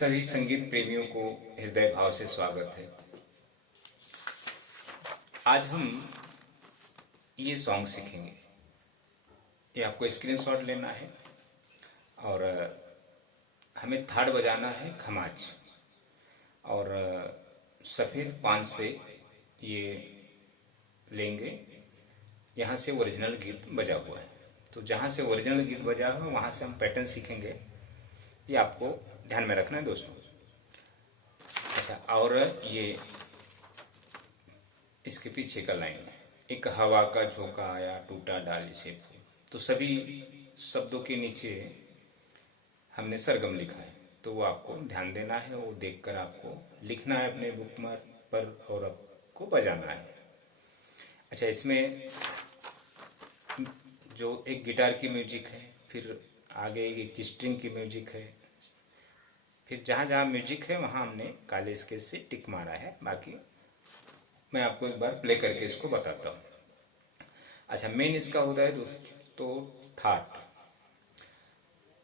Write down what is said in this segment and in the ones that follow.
सभी संगीत प्रेमियों को हृदय भाव से स्वागत है। आज हम ये सॉन्ग सीखेंगे। ये आपको स्क्रीनशॉट लेना है और हमें थाड़ बजाना है खमाज, और सफ़ेद पान से ये लेंगे। यहाँ से ओरिजिनल गीत बजा हुआ है, तो जहाँ से ओरिजिनल गीत बजा हुआ है वहाँ से हम पैटर्न सीखेंगे। ये आपको ध्यान में रखना है दोस्तों। अच्छा, और ये इसके पीछे का लाइन है, एक हवा का झोंका आया टूटा डाली से फूल। तो सभी शब्दों के नीचे हमने सरगम लिखा है, तो वो आपको ध्यान देना है, वो देखकर आपको लिखना है अपने बुक पर और आपको बजाना है। अच्छा, इसमें जो एक गिटार की म्यूजिक है, फिर आगे एक स्ट्रिंग की म्यूजिक है, फिर जहाँ जहाँ म्यूजिक है वहाँ हमने काले स्केच से टिक मारा है। बाकी मैं आपको एक बार प्ले करके इसको बताता हूँ। अच्छा, मेन इसका होता है दोस्तों थाट,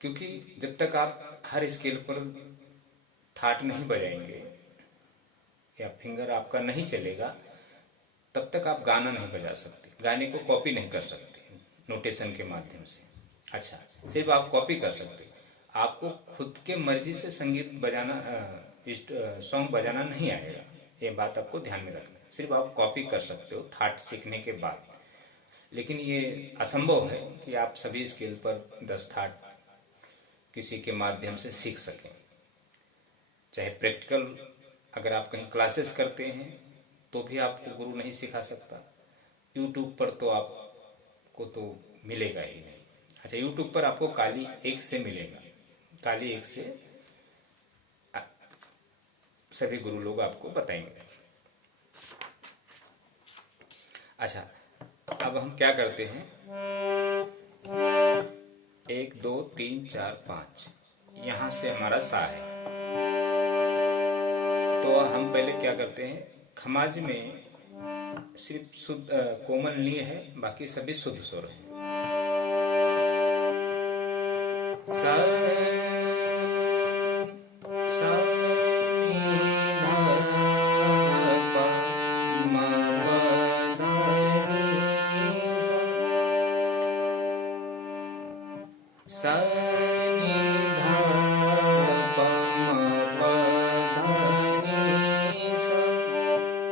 क्योंकि जब तक आप हर स्केल पर थाट नहीं बजाएंगे या फिंगर आपका नहीं चलेगा, तब तक आप गाना नहीं बजा सकते, गाने को कॉपी नहीं कर सकते नोटेशन के माध्यम से। अच्छा, सिर्फ आप कॉपी कर सकते, आपको खुद के मर्जी से संगीत बजाना सॉन्ग बजाना नहीं आएगा। ये बात आपको ध्यान में रखना है। सिर्फ आप कॉपी कर सकते हो थाट सीखने के बाद, लेकिन ये असंभव है कि आप सभी स्केल पर 10 थाट किसी के माध्यम से सीख सकें। चाहे प्रैक्टिकल अगर आप कहीं क्लासेस करते हैं तो भी आपको गुरु नहीं सिखा सकता, यूट्यूब पर तो आपको तो मिलेगा ही नहीं। अच्छा, यूट्यूब पर आपको काली एक से मिलेगा, काली एक से सभी गुरु लोग आपको बताएंगे। अच्छा, अब हम क्या करते हैं, 1 2 3 4 5, यहाँ से हमारा सा है। तो हम पहले क्या करते हैं, खमाज में सिर्फ शुद्ध कोमल नी है, बाकी सभी शुद्ध स्वर है। सा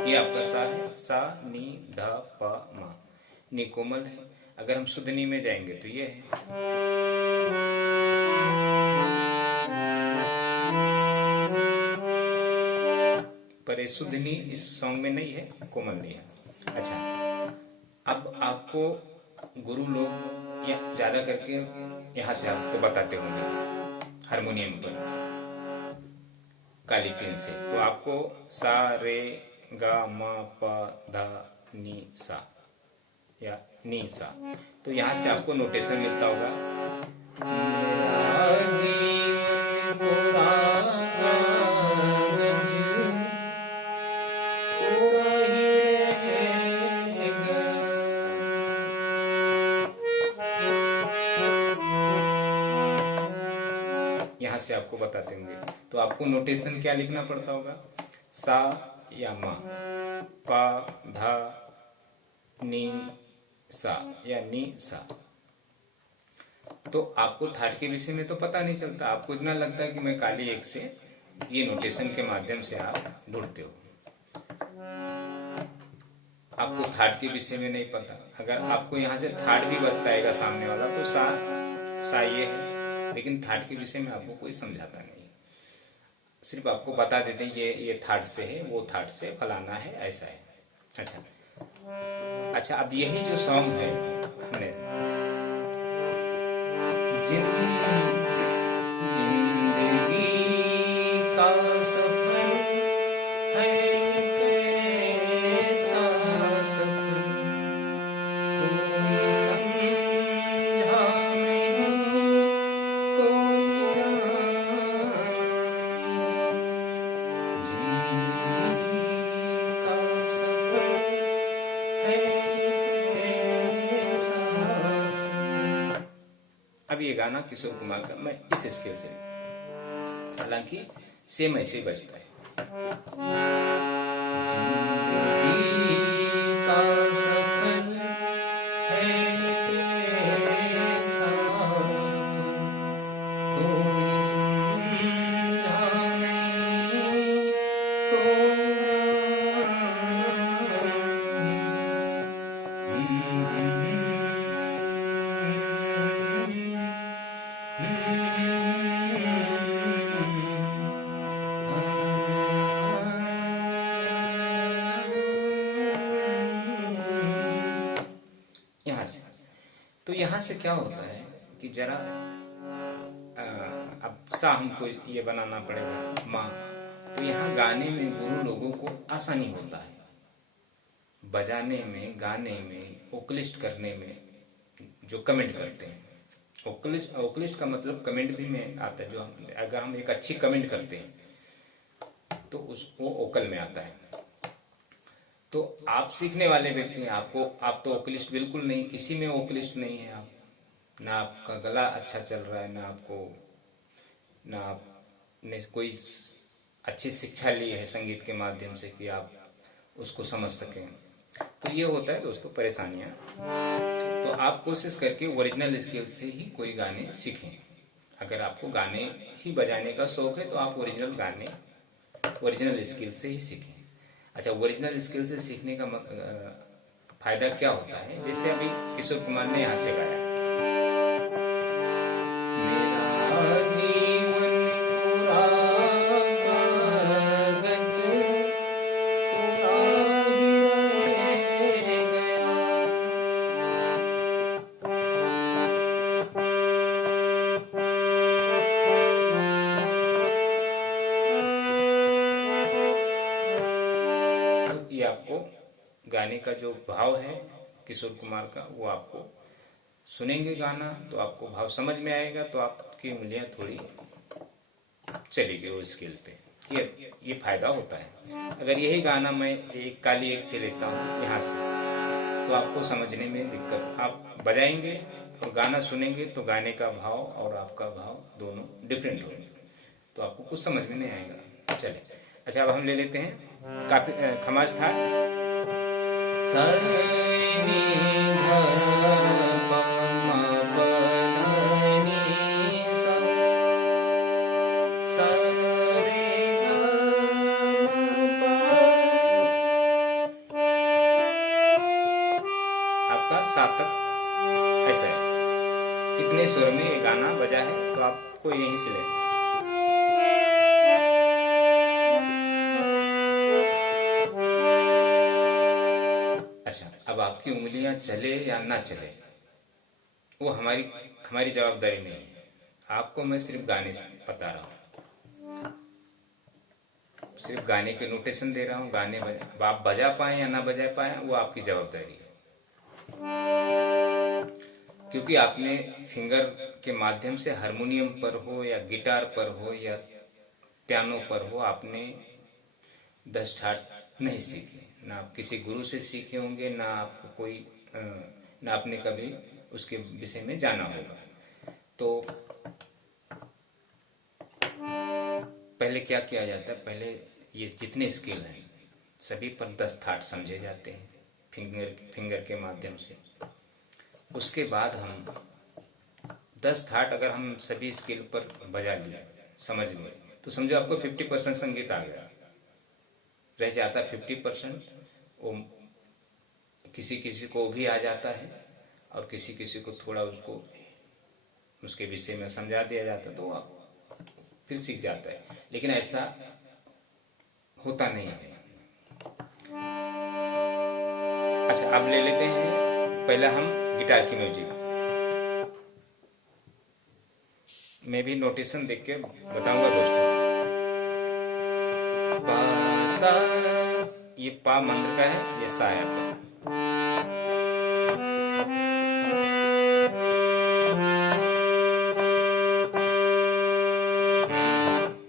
ये आपका सा है, सा नी धा प मा। नी कोमल है, अगर हम शुद्ध नी में जाएंगे तो ये है। पर ये शुद्ध नी इस सॉन्ग में नहीं है, कोमल नी है। अच्छा, अब आपको गुरु लोग या ज्यादा करके यहाँ से आपको बताते होंगे हारमोनियम पर काली 3 से, तो आपको सा रे गा मा प धा नी सा या नी सा, तो यहाँ से आपको नोटेशन मिलता होगा। मेरा जीवन कोरा यहाँ से आपको बताते होंगे। तो आपको नोटेशन क्या लिखना पड़ता होगा, सा या मा, पा धा नी सा या नी सा। तो आपको थाट के विषय में तो पता नहीं चलता, आपको इतना लगता है कि मैं काली एक से ये नोटेशन के माध्यम से आप ढूंढते हो, आपको थाट के विषय में नहीं पता। अगर आपको यहाँ से थाट भी बताएगा सामने वाला तो सा ये है, लेकिन थाट के विषय में आपको कोई समझाता नहीं, सिर्फ आपको बता देते हैं ये थाट से है, वो थाट से फलाना है, ऐसा है। अच्छा, अब यही जो सॉन्ग है हमने जिंदगी का सफर है कैसा सफर, कोई समझा नहीं, कोई अब ये गाना किशोर कुमार का मैं इस स्केल से, हालांकि सेम ऐसे ही बजता है। यहाँ से तो यहाँ से क्या होता है कि जरा अब सा हमको ये बनाना पड़ेगा माँ, तो यहाँ गाने में गुरु लोगों को आसानी होता है, बजाने में, गाने में, ओकलिस्ट करने में जो कमेंट करते हैं। ओकलिस्ट का मतलब कमेंट भी में आता है, जो अगर हम एक अच्छी कमेंट करते हैं तो वो ओकल में आता है। तो आप सीखने वाले व्यक्ति हैं, आप तो ओकलिस्ट बिल्कुल नहीं, किसी में ओकलिस्ट नहीं है आप, ना आपका गला अच्छा चल रहा है, ना आपने कोई अच्छी शिक्षा ली है संगीत के माध्यम से कि आप उसको समझ सकें। तो ये होता है दोस्तों परेशानियां। तो आप कोशिश करके ओरिजिनल स्किल से ही कोई गाने सीखें। अगर आपको गाने ही बजाने का शौक है तो आप ओरिजिनल स्किल से ही सीखें। अच्छा, ओरिजिनल स्किल से सीखने का फायदा क्या होता है? जैसे अभी किशोर कुमार ने यहाँ से गाया, मेरा जीवन पूरा कागज पूरा ही रह गया। तो ये आपको गाने का जो भाव है किशोर कुमार का, वो आपको सुनेंगे गाना तो आपको भाव समझ में आएगा, तो आपकी उंगलियां थोड़ी चलेगी वो स्केल पे। ये फायदा होता है। अगर यही गाना मैं एक काली एक से लेता हूँ यहाँ से, तो आपको समझने में दिक्कत, आप बजाएंगे और गाना सुनेंगे तो गाने का भाव और आपका भाव दोनों डिफरेंट होंगे, तो आपको कुछ समझ में नहीं आएगा। चले, अच्छा अब हम ले लेते हैं काफी खमाज था आपका सातक ऐसा है। इतने सुर में ये गाना बजा है, तो आपको यहीं से लेना। अच्छा, अब आपकी उंगलियां चले या ना चले वो हमारी जवाबदारी नहीं है। आपको मैं सिर्फ गाने से बता रहा हूँ, सिर्फ गाने के नोटेशन दे रहा हूँ। गाने आप बजा पाए या ना बजा पाए वो आपकी जवाबदारी है, क्योंकि आपने फिंगर के माध्यम से हारमोनियम पर हो या गिटार पर हो या पियानो पर हो, आपने 10 ठाट नहीं सीखे, ना आप किसी गुरु से सीखे होंगे, ना आपको कोई ना आपने कभी उसके विषय में जाना होगा। तो पहले क्या किया जाता है, पहले ये जितने स्केल हैं सभी पर 10 ठाट समझे जाते हैं फिंगर के माध्यम से। उसके बाद हम 10 ठाट अगर हम सभी स्केल पर बजा लिए, समझ लिए, तो समझो आपको 50% संगीत आ गया। रह जाता 50%, वो किसी किसी को भी आ जाता है और किसी किसी को थोड़ा उसके विषय में समझा दिया जाता है, तो फिर सीख जाता है। लेकिन ऐसा होता नहीं है। अच्छा, अब ले लेते हैं पहला हम गिटार की म्यूजिक। मैं भी नोटेशन देख के बताऊंगा दोस्तों। पा सा, ये पा मंत्र का है, ये सा है आपका।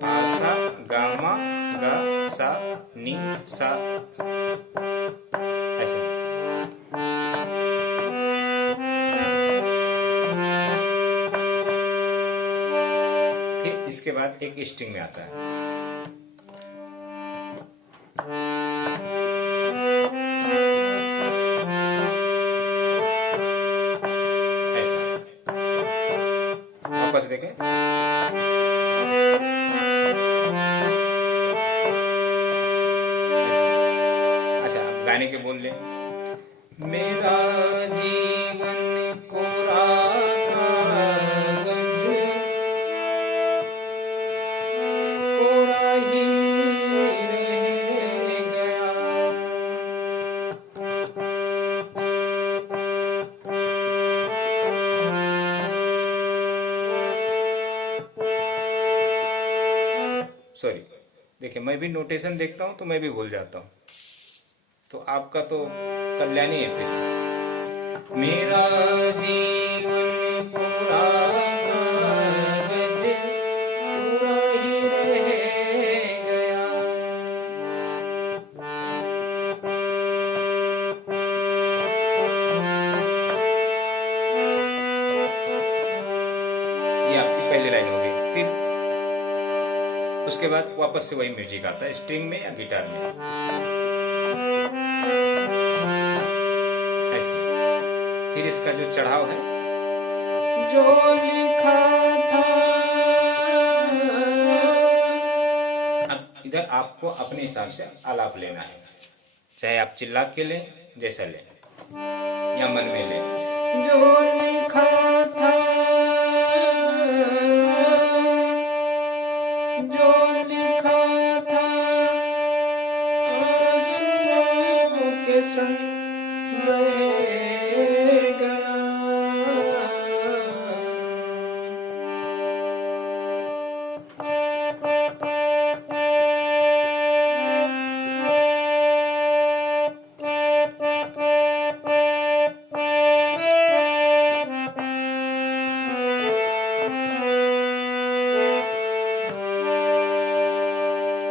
पा सा गा मा गा सा नी सा, ऐसे। फिर इसके बाद एक स्ट्रिंग में आता है, गाने के बोल लें। मेरा जीवन कोरा कागज, कोरा ही रह गया। सॉरी, देखिए मैं भी नोटेशन देखता हूँ तो मैं भी भूल जाता हूँ, तो आपका तो कल्याणी है फिर। मेरा जीवन कोरा कागज, कोरा ही रह गया। ये आपकी पहली लाइन हो गई। फिर उसके बाद वापस से वही म्यूजिक आता है, स्ट्रिंग में या गिटार में, ऐसे। फिर इसका जो चढ़ाव है, जो लिखा था। अब इधर आपको अपने हिसाब से आलाप लेना है, चाहे आप चिल्ला के लें, जैसा लें, या मन में लें। जो लिखा था, जो लिखा था, आंसुओं के संग बह गया।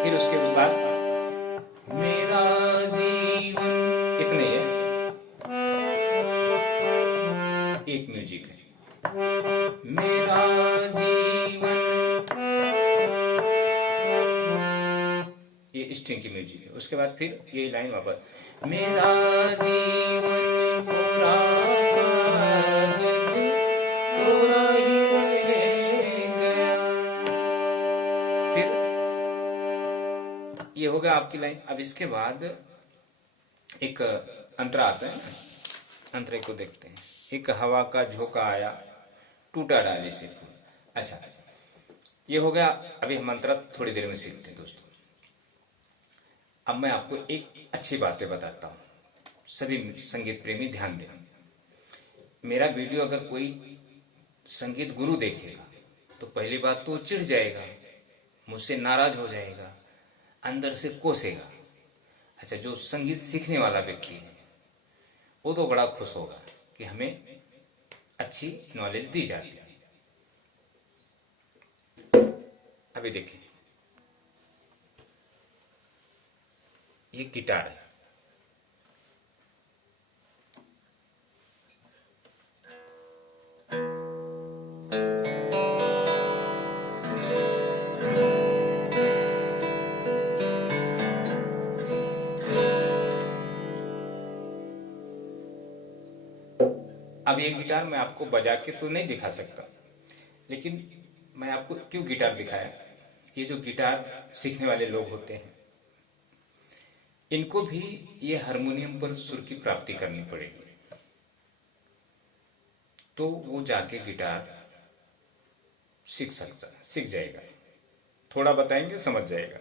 फिर उसके बाद मेरा जीवन, इतने ही है, एक म्यूजिक है। मेरा जीवन, ये स्ट्रिंग की म्यूजिक है। उसके बाद फिर ये लाइन वापस, मेरा जीवन कोरा कागज, कोरा ही रह गया। फिर ये हो गया आपकी लाइन। अब इसके बाद एक अंतरा आता है, अंतरे को देखते हैं। एक हवा का झोंका आया, टूटा डाली से फूल। अच्छा, ये हो गया। अभी हम अंतरा थोड़ी देर में सीखते हैं दोस्तों। अब मैं आपको एक अच्छी बातें बताता हूँ, सभी संगीत प्रेमी ध्यान दें। मेरा वीडियो अगर कोई संगीत गुरु देखेगा तो पहली बात तो चिढ़ जाएगा, मुझसे नाराज हो जाएगा, अंदर से कोसेगा। अच्छा, जो संगीत सीखने वाला व्यक्ति है वो तो बड़ा खुश होगा कि हमें अच्छी नॉलेज दी जाती है। अभी देखिए, ये गिटार है, अब ये गिटार मैं आपको बजा के तो नहीं दिखा सकता, लेकिन मैं आपको क्यों गिटार दिखाया। ये जो गिटार सीखने वाले लोग होते हैं, इनको भी ये हारमोनियम पर सुर की प्राप्ति करनी पड़ेगी, तो वो जाके गिटार सीख जाएगा। थोड़ा बताएंगे समझ जाएगा,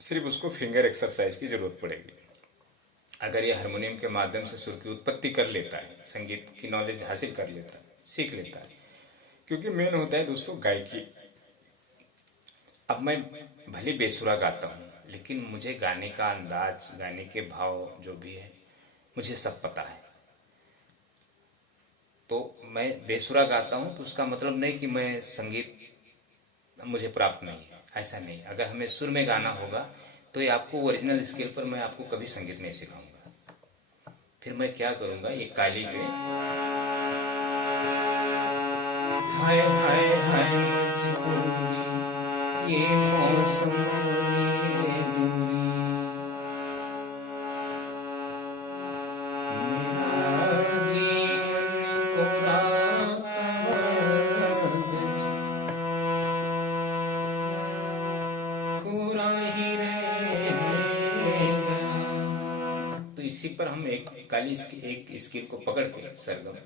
सिर्फ उसको फिंगर एक्सरसाइज की जरूरत पड़ेगी। अगर ये हारमोनियम के माध्यम से सुर की उत्पत्ति कर लेता है, संगीत की नॉलेज हासिल कर लेता है, सीख लेता है, क्योंकि मेन होता है दोस्तों गायकी। अब मैं भले बेसुरा गाता हूँ, लेकिन मुझे गाने का अंदाज, गाने के भाव जो भी है, मुझे सब पता है। तो मैं बेसुरा गाता हूँ तो उसका मतलब नहीं कि मैं संगीत मुझे प्राप्त नहीं है, ऐसा नहीं। अगर हमें सुर में गाना होगा तो ये आपको ओरिजिनल स्केल पर मैं आपको कभी संगीत नहीं सिखाऊंगा। फिर मैं क्या करूंगा, ये काली पे हाय हाय हाय मजबूरी, ये मौसम ये दूरी, मेरा जीवन कोरा कागज, कोरा ही रह गया। तो खाली इसकी एक स्किल को पकड़ के सरगम,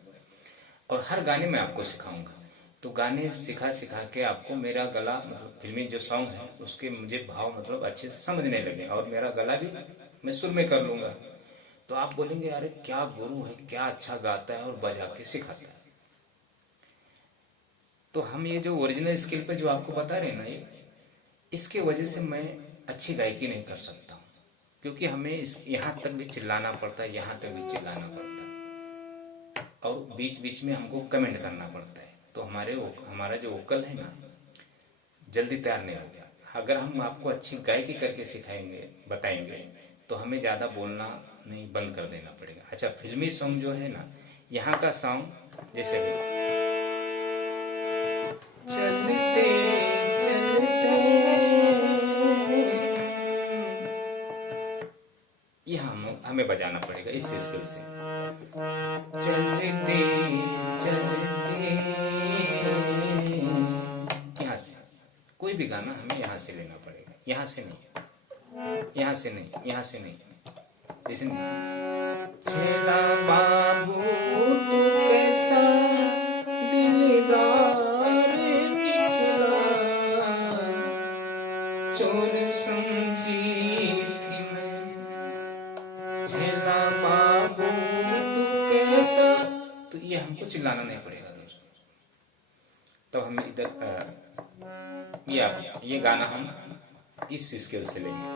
और हर गाने में आपको सिखाऊंगा। तो गाने सिखा सिखा के आपको मेरा गला, मतलब फिल्मी जो सॉन्ग है उसके मुझे भाव मतलब अच्छे से समझने लगे, और मेरा गला भी मैं सुर में कर लूंगा। तो आप बोलेंगे अरे क्या गुरु है, क्या अच्छा गाता है और बजा के सिखाता है। तो हम ये जो ओरिजिनल स्किल पे जो आपको बता रहे हैं ना, ये इसके वजह से मैं अच्छी गायकी नहीं कर सकता हूँ, क्योंकि हमें यहाँ तक भी चिल्लाना पड़ता है, यहाँ तक भी चिल्लाना पड़ता है, और बीच बीच में हमको कमेंट करना पड़ता है। तो हमारा जो वोकल है ना, जल्दी तैयार नहीं हो गया। अगर हम आपको अच्छी गायकी करके सिखाएंगे, बताएंगे, तो हमें ज़्यादा बोलना नहीं, बंद कर देना पड़ेगा। अच्छा, फिल्मी सॉन्ग जो है ना, यहाँ का सॉन्ग जैसे भी चलते चलते, ये हमें बजाना पड़ेगा इस स्केल से। चलते चलते, यहाँ से कोई भी गाना हमें यहाँ से लेना पड़ेगा, यहाँ से नहीं, यहाँ से नहीं, यहाँ से नहीं। जैसे छेला बाबू तू कैसा दिलदार निकला, चोर समझी थी मैं, छेला बाबू तू कैसा। तो ये हमको चिल्लाना नहीं पड़ेगा दोस्तों। तो हम इधर ये गाना हम इस स्केल से लेंगे।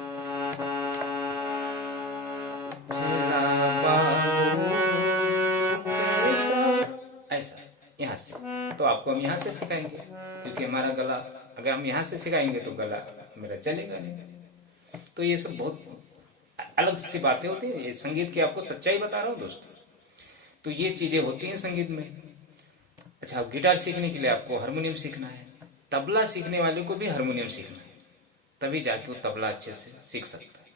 छेला बाबू तू कैसा, ऐसा यहाँ से। तो आपको हम यहाँ से सिखाएंगे, क्योंकि हमारा गला, अगर हम यहाँ से सिखाएंगे तो गला मेरा चलेगा नहीं। तो ये सब बहुत अलग सी बातें होती हैं, ये संगीत की आपको सच्चाई बता रहा हूँ दोस्तों। तो ये चीजें होती हैं संगीत में। अच्छा, गिटार सीखने के लिए आपको हारमोनियम सीखना है, तबला सीखने वाले को भी हारमोनियम सीखना है, तभी जाके वो तबला अच्छे से सीख सकता है।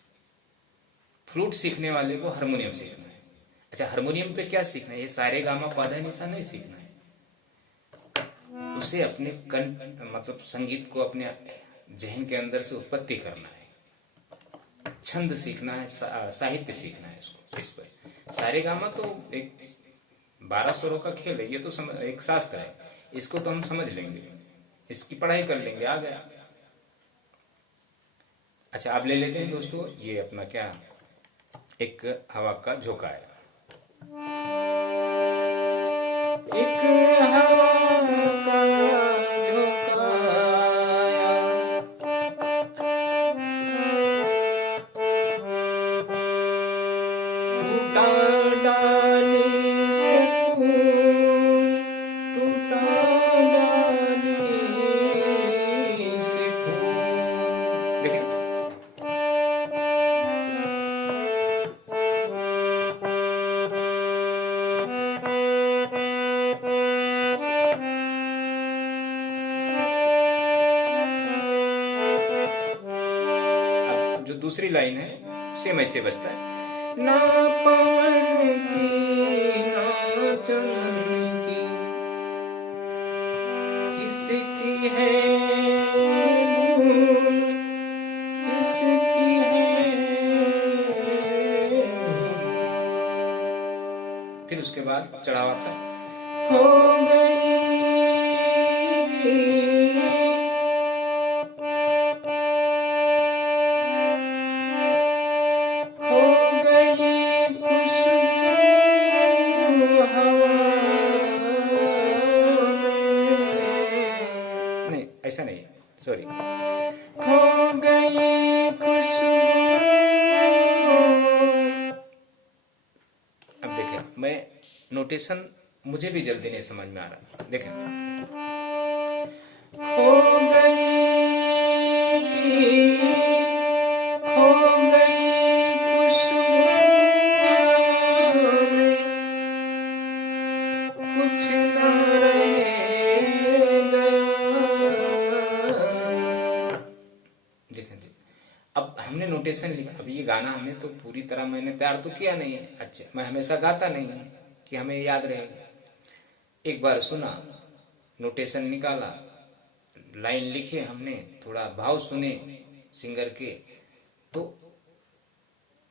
फ्लूट सीखने वाले को हारमोनियम सीखना है। अच्छा, हारमोनियम पे क्या सीखना है? ये सारे गामा पाधा निशा नहीं सीखना है, उसे अपने मतलब संगीत को अपने जहन के अंदर से उत्पत्ति करना है, छंद सीखना है, साहित्य सीखना है इसको। इस पर सारे गामा तो एक 12 स्वरों का खेल है, ये तो एक शास्त्र है, इसको तो हम समझ लेंगे, इसकी पढ़ाई कर लेंगे, आ गया। अच्छा, आप ले लेते हैं दोस्तों, ये अपना क्या, एक हवा का झोंका है। एक हवा का झोंका आया, टूटा डाली से फूल, टूटा डाली से फूल। देखिए, जो दूसरी लाइन है सेम ऐसे बजता है, ना पवन की ना चमन की, किसकी है भूल, किसकी है भूल। फिर उसके बाद चढ़ावा आता है, खो गई ऐसा नहीं, सॉरी, खो गई खुशबू। अब देखें, मैं नोटेशन मुझे भी जल्दी नहीं समझ में आ रहा। देखें, खो गई, खो गई खुशबू में, कुछ न रह अब हमने नोटेशन लिखा। अब ये गाना हमने तो पूरी तरह मैंने तैयार तो किया नहीं है। अच्छा, मैं हमेशा गाता नहीं हूँ कि हमें याद रहेगा। एक बार सुना, नोटेशन निकाला, लाइन लिखे हमने, थोड़ा भाव सुने सिंगर के, तो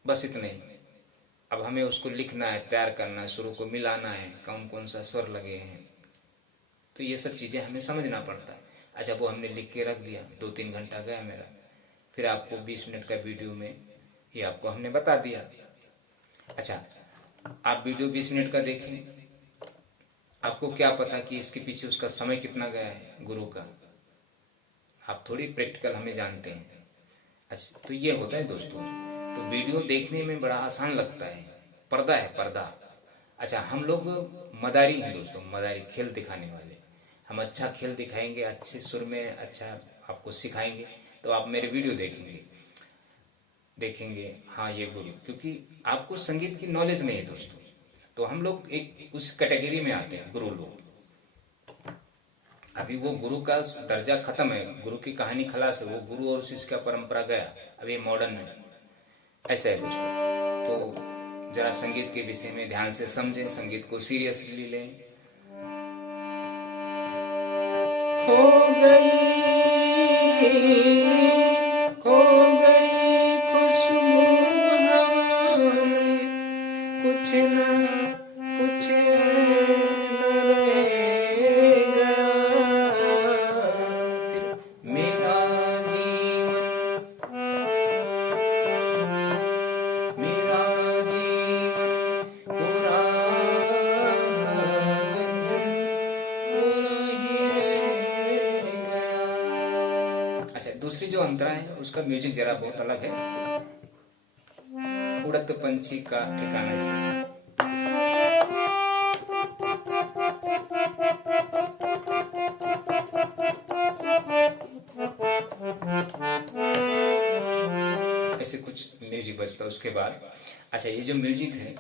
बस इतना ही। अब हमें उसको लिखना है, तैयार करना है, सुरों को मिलाना है, कौन कौन सा स्वर लगे हैं, तो ये सब चीज़ें हमें समझना पड़ता है। अच्छा, वो हमने लिख के रख दिया, 2-3 घंटा गया मेरा, फिर आपको 20 मिनट का वीडियो में ये आपको हमने बता दिया। अच्छा, आप वीडियो 20 मिनट का देखें, आपको क्या पता कि इसके पीछे उसका समय कितना गया है गुरु का, आप थोड़ी प्रैक्टिकल हमें जानते हैं। अच्छा, तो ये होता है दोस्तों। तो वीडियो देखने में बड़ा आसान लगता है, पर्दा है पर्दा। अच्छा, हम लोग मदारी हैं दोस्तों, मदारी, खेल दिखाने वाले। हम अच्छा खेल दिखाएंगे, अच्छे सुर में अच्छा आपको सिखाएंगे, तो आप मेरे वीडियो देखेंगे हाँ ये गुरु, क्योंकि आपको संगीत की नॉलेज नहीं है दोस्तों। तो हम लोग एक उस कैटेगरी में आते हैं, गुरु लोग। अभी वो गुरु का दर्जा खत्म है, गुरु की कहानी खलास है, वो गुरु और शिष्य का परंपरा गया, अभी मॉडर्न है। ऐसा है दोस्तों। तो जरा संगीत के विषय में ध्यान से समझें, संगीत को सीरियसली लें। खो गई खुशबू हवा में, कुछ न कुछ न रह गया। फिर मेरा जीवन कोरा गंजन कोरा ही रह गया। अच्छा, दूसरी जो अंतरा है उसका म्यूजिक जरा बहुत अलग है। उड़त पंछी का ठिकाना से, ऐसे कुछ म्यूजिक बजता है उसके बाद। अच्छा, ये जो म्यूजिक है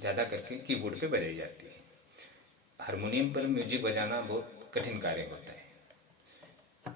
ज़्यादा करके कीबोर्ड पे बजाई जाती है। हारमोनियम पर म्यूजिक बजाना बहुत कठिन कार्य होता है।